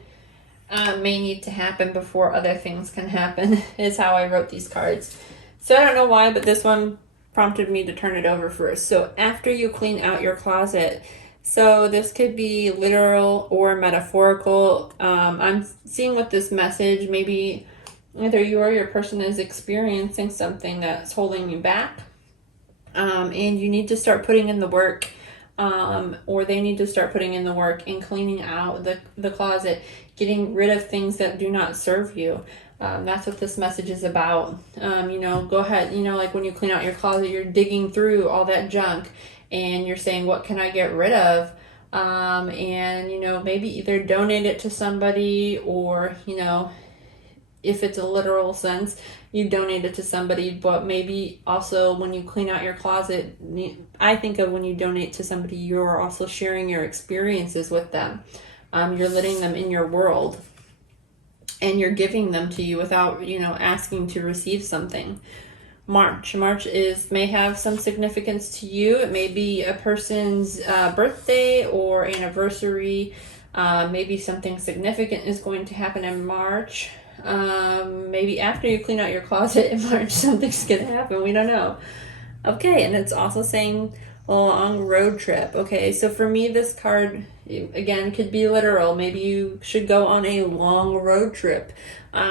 may need to happen before other things can happen, is how I wrote these cards. So I don't know why, but this one prompted me to turn it over first. So after you clean out your closet, so this could be literal or metaphorical. I'm seeing with this message, maybe either you or your person is experiencing something that's holding you back, and you need to start putting in the work, or they need to start putting in the work and cleaning out the closet, getting rid of things that do not serve you. That's what this message is about. Go ahead, like when you clean out your closet, you're digging through all that junk and you're saying, what can I get rid of? And maybe either donate it to somebody, or if it's a literal sense, you donate it to somebody. But maybe also when you clean out your closet, I think of when you donate to somebody, you're also sharing your experiences with them. You're letting them in your world, and you're giving them to you without asking to receive something. March may have some significance to you. It may be a person's birthday or anniversary. Maybe something significant is going to happen in March. Maybe after you clean out your closet in March, something's gonna happen. We don't know. Okay, and it's also saying a long road trip. Okay, so for me, this card again could be literal. Maybe you should go on a long road trip,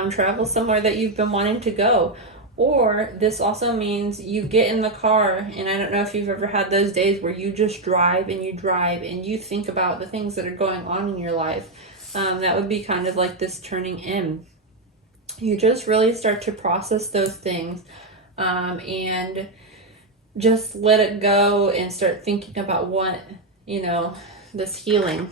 travel somewhere that you've been wanting to go. Or this also means you get in the car, and I don't know if you've ever had those days where you just drive and you think about the things that are going on in your life. That would be kind of like this turning in. You just really start to process those things, and just let it go and start thinking about what, this healing.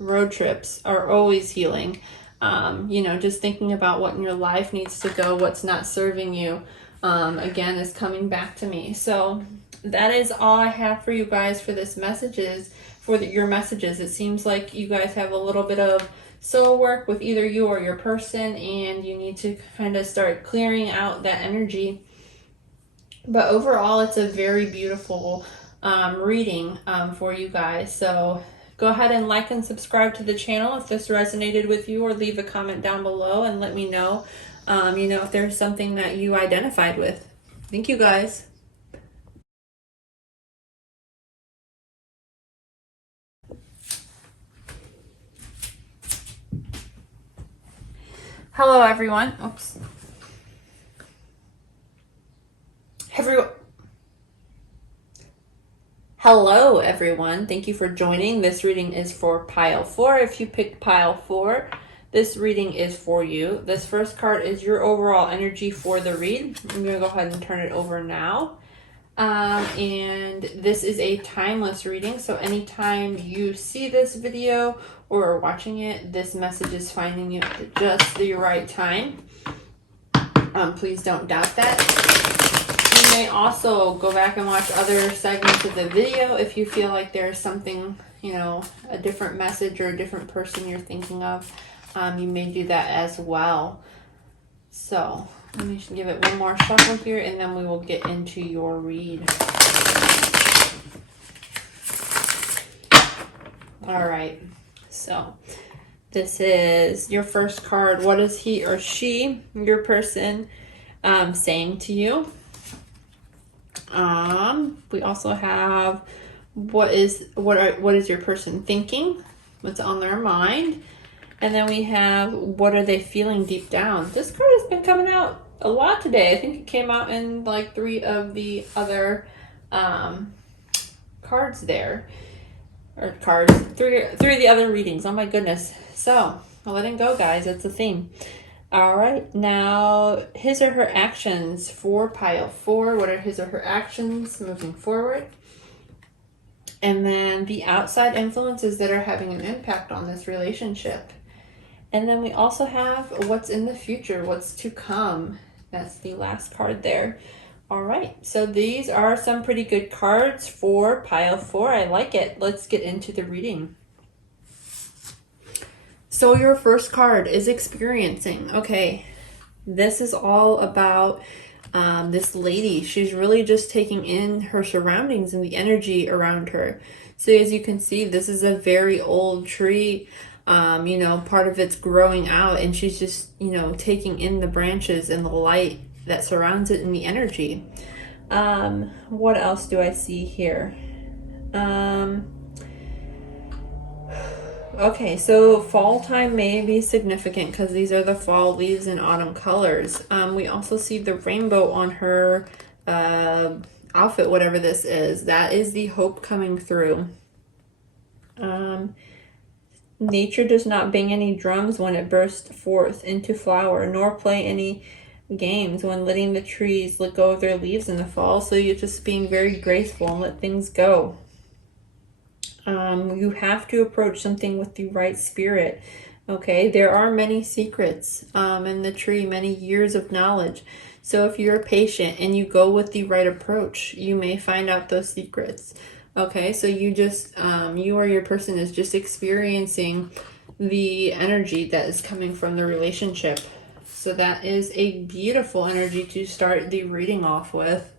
Road trips are always healing. Just thinking about what in your life needs to go, what's not serving you, again, is coming back to me. So that is all I have for you guys for this messages, your messages. It seems like you guys have a little bit of soul work with either you or your person, and you need to kind of start clearing out that energy. But overall, it's a very beautiful reading for you guys. So go ahead and like and subscribe to the channel if this resonated with you, or leave a comment down below and let me know, if there's something that you identified with. Thank you guys. Hello, everyone. Oops. Hello, everyone. Thank you for joining. This reading is for pile 4. If you picked pile 4, this reading is for you. This first card is your overall energy for the read. I'm going to go ahead and turn it over now. And this is a timeless reading, so anytime you see this video or are watching it, this message is finding you at just the right time. Please don't doubt that. You may also go back and watch other segments of the video if you feel like there's something, a different message or a different person you're thinking of. You may do that as well. So let me give it one more shuffle here, and then we will get into your read. All right, so this is your first card. What is he or she, your person, saying to you? We also have what is your person thinking? What's on their mind? And then we have, what are they feeling deep down? This card has been coming out a lot today. I think it came out in like 3 of the other cards there. Or cards. 3 of the other readings. Oh my goodness. So, letting go, guys. That's the theme. All right. Now, his or her actions for pile 4. What are his or her actions moving forward? And then the outside influences that are having an impact on this relationship. And then we also have what's in the future, what's to come. That's the last card there. All right, so these are some pretty good cards for pile 4. I like it. Let's get into the reading. So your first card is experiencing. Okay, this is all about this lady. She's really just taking in her surroundings and the energy around her. So as you can see, this is a very old tree. You know, part of it's growing out, and she's just, you know, taking in the branches and the light that surrounds it and the energy. What else do I see here? Okay, so fall time may be significant because these are the fall leaves and autumn colors. We also see the rainbow on her outfit, whatever this is. That is the hope coming through. Nature does not bang any drums when it bursts forth into flower, nor play any games when letting the trees let go of their leaves in the fall. So you're just being very graceful and let things go. You have to approach something with the right spirit. Okay, there are many secrets in the tree, many years of knowledge. So if you're patient and you go with the right approach, you may find out those secrets. Okay, so you just, you or your person is just experiencing the energy that is coming from the relationship. So that is a beautiful energy to start the reading off with.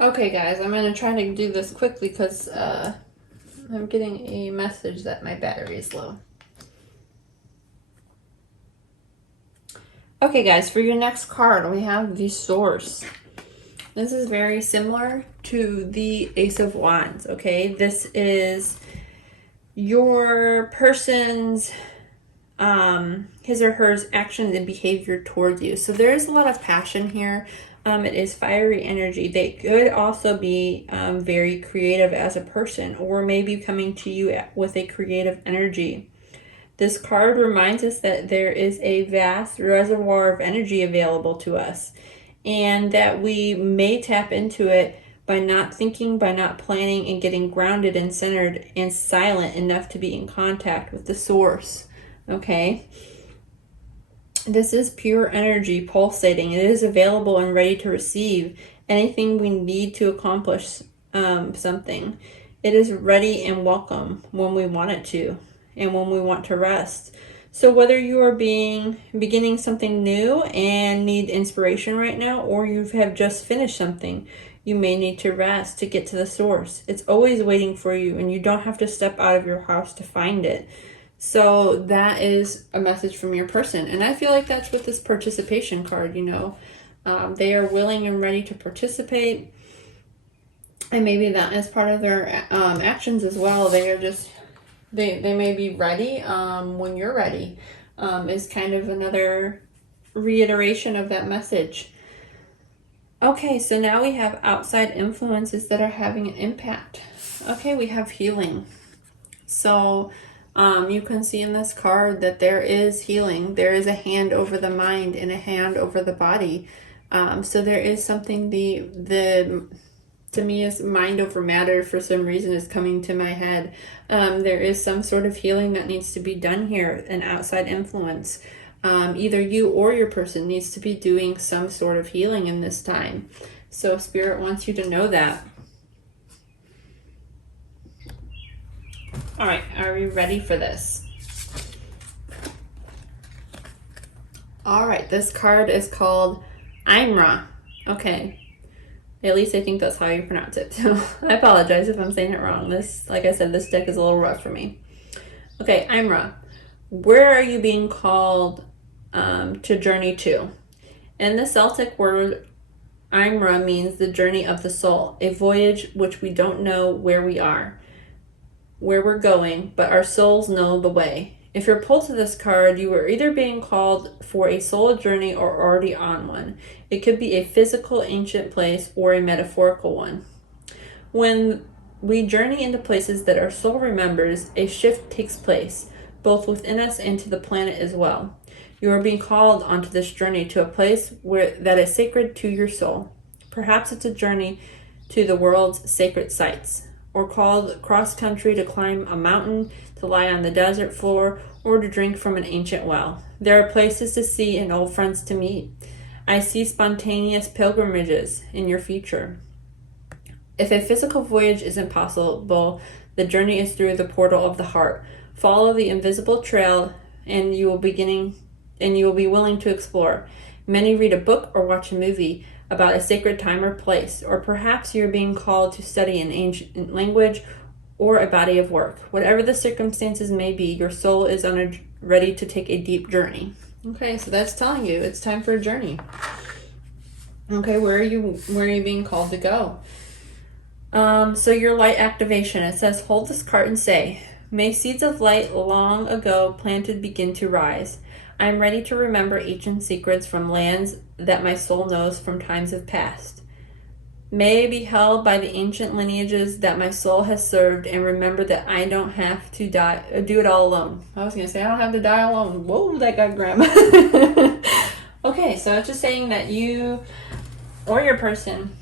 Okay, guys, I'm going to try to do this quickly because I'm getting a message that my battery is low. Okay, guys, for your next card, we have the Source. This is very similar to the Ace of Wands, okay? This is your person's, his or her actions and behavior towards you. So there is a lot of passion here. It is fiery energy. They could also be very creative as a person, or maybe coming to you with a creative energy. This card reminds us that there is a vast reservoir of energy available to us, and that we may tap into it by not thinking, by not planning, and getting grounded and centered and silent enough to be in contact with the source. Okay? This is pure energy pulsating. It is available and ready to receive anything we need to accomplish something. It is ready and welcome when we want it to and when we want to rest. So whether you are beginning something new and need inspiration right now, or you have just finished something, you may need to rest to get to the source. It's always waiting for you, and you don't have to step out of your house to find it. So that is a message from your person. And I feel like that's with this participation card, you know. They are willing and ready to participate. And maybe that is part of their actions as well. They are just... They may be ready when you're ready, is kind of another reiteration of that message. Okay, so now we have outside influences that are having an impact. Okay, we have healing. So you can see in this card that there is healing. There is a hand over the mind and a hand over the body. So there is something to me is mind over matter for some reason is coming to my head. There is some sort of healing that needs to be done here, an outside influence. Either you or your person needs to be doing some sort of healing in this time. So Spirit wants you to know that. All right, are we ready for this? All right, this card is called Imra. Okay. At least I think that's how you pronounce it. So I apologize if I'm saying it wrong. This, like I said, this deck is a little rough for me. Okay, Imra. Where are you being called to journey to? In the Celtic word, Imra means the journey of the soul, a voyage which we don't know where we are, where we're going, but our souls know the way. If you're pulled to this card, you are either being called for a soul journey or already on one. It could be a physical ancient place or a metaphorical one. When we journey into places that our soul remembers, a shift takes place, both within us and to the planet as well. You are being called onto this journey to a place that is sacred to your soul. Perhaps it's a journey to the world's sacred sites, or called cross-country to climb a mountain, to lie on the desert floor, or to drink from an ancient well. There are places to see and old friends to meet. I see spontaneous pilgrimages in your future. If a physical voyage isn't possible, the journey is through the portal of the heart. Follow the invisible trail, and you will be willing to explore. Many read a book or watch a movie about a sacred time or place, or perhaps you're being called to study an ancient language or a body of work. Whatever the circumstances may be, your soul is ready to take a deep journey. Okay, so that's telling you it's time for a journey. Okay, where are you being called to go? So your light activation, it says, hold this card and say, may seeds of light long ago planted begin to rise. I am ready to remember ancient secrets from lands that my soul knows from times of past. May I be held by the ancient lineages that my soul has served, and remember that I don't have to do it all alone. I was going to say, I don't have to die alone. Whoa, that got grim. Okay, so it's just saying that you or your person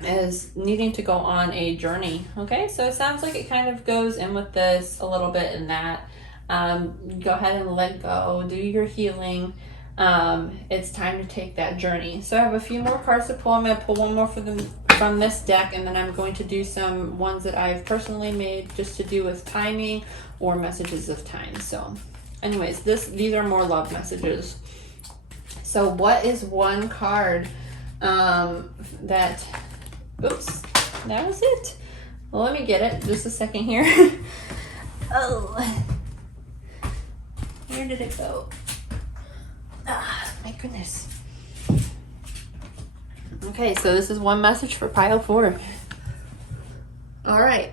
is needing to go on a journey. Okay, so it sounds like it kind of goes in with this a little bit in that. Go ahead and let go, do your healing. It's time to take that journey. So I have a few more cards to pull. I'm going to pull one more from this deck, and then I'm going to do some ones that I've personally made just to do with timing or messages of time. So anyways, these are more love messages. So what is one card that, oops, that was it. Well, let me get it. Just a second here. Oh, where did it go? Ah, my goodness. Okay, so this is one message for pile 4. All right.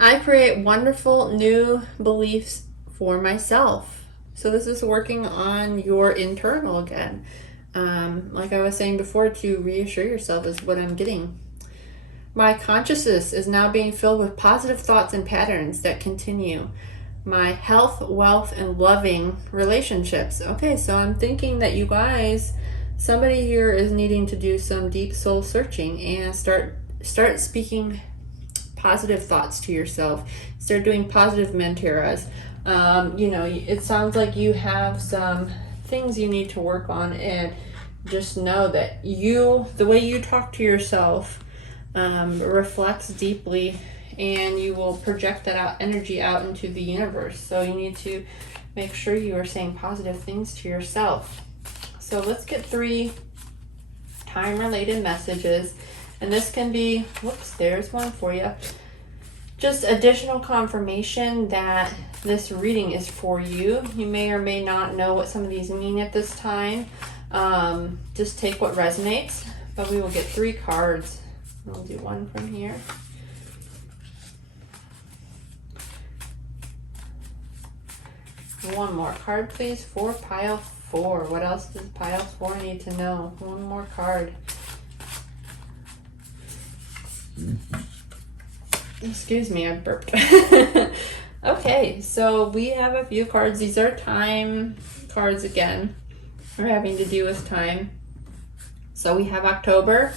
I create wonderful new beliefs for myself. So this is working on your internal again. Like I was saying before, to reassure yourself is what I'm getting. My consciousness is now being filled with positive thoughts and patterns that continue. My health, wealth, and loving relationships. Okay, so I'm thinking that you guys, somebody here is needing to do some deep soul searching and start speaking positive thoughts to yourself. Start doing positive manteras. It sounds like you have some things you need to work on, and just know that the way you talk to yourself reflects deeply, and you will project that energy out into the universe. So you need to make sure you are saying positive things to yourself. So let's get 3 time-related messages. And this can be, whoops, there's one for you. Just additional confirmation that this reading is for you. You may or may not know what some of these mean at this time. Just take what resonates. But we will get 3 cards. I'll do one from here. One more card, please, for pile 4. What else does pile 4 need to know? One more card. Excuse me, I burped. Okay, so we have a few cards. These are time cards again. We're having to do with time. So we have October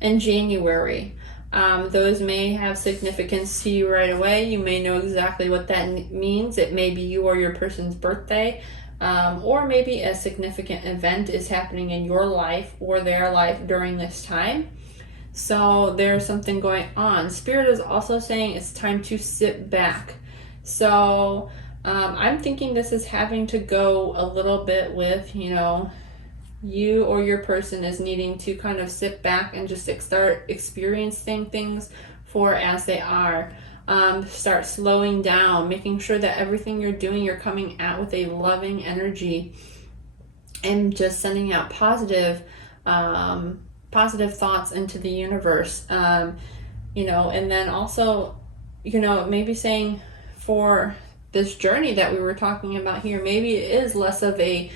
and January. Those may have significance to you right away. You may know exactly what that means. It may be you or your person's birthday, or maybe a significant event is happening in your life or their life during this time. So there's something going on. Spirit is also saying it's time to sit back. So I'm thinking this is having to go a little bit with, you or your person is needing to kind of sit back and just start experiencing things for as they are. Start slowing down, making sure that everything you're doing, you're coming out with a loving energy and just sending out positive thoughts into the universe. And then also, maybe saying for this journey that we were talking about here, maybe it is less of a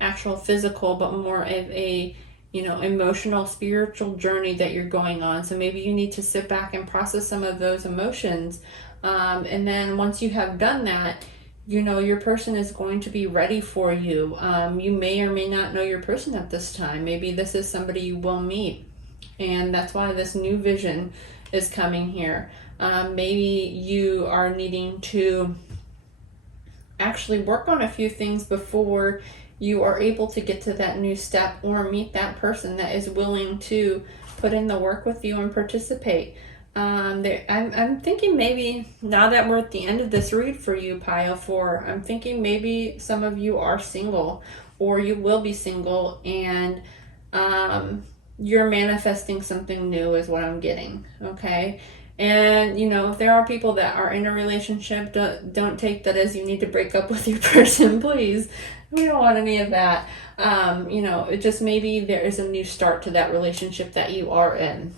actual physical, but more of a emotional, spiritual journey that you're going on. So maybe you need to sit back and process some of those emotions, and then once you have done that, your person is going to be ready for you. You may or may not know your person at this time. Maybe this is somebody you will meet, and that's why this new vision is coming here. Maybe you are needing to actually work on a few things before you are able to get to that new step or meet that person that is willing to put in the work with you and participate. I'm thinking maybe now that we're at the end of this read for you, pile 4, I'm thinking maybe some of you are single, or you will be single, and you're manifesting something new is what I'm getting. Okay. And, you know, if there are people that are in a relationship, don't take that as you need to break up with your person, please. We don't want any of that. You know, it just maybe there is a new start to that relationship that you are in.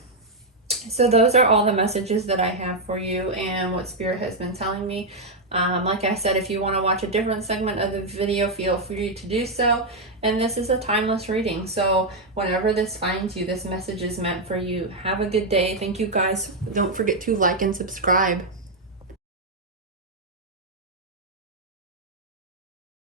So those are all the messages that I have for you and what Spirit has been telling me. Like I said, if you want to watch a different segment of the video, feel free to do so. And this is a timeless reading. So whenever this finds you, this message is meant for you. Have a good day. Thank you guys. Don't forget to like and subscribe.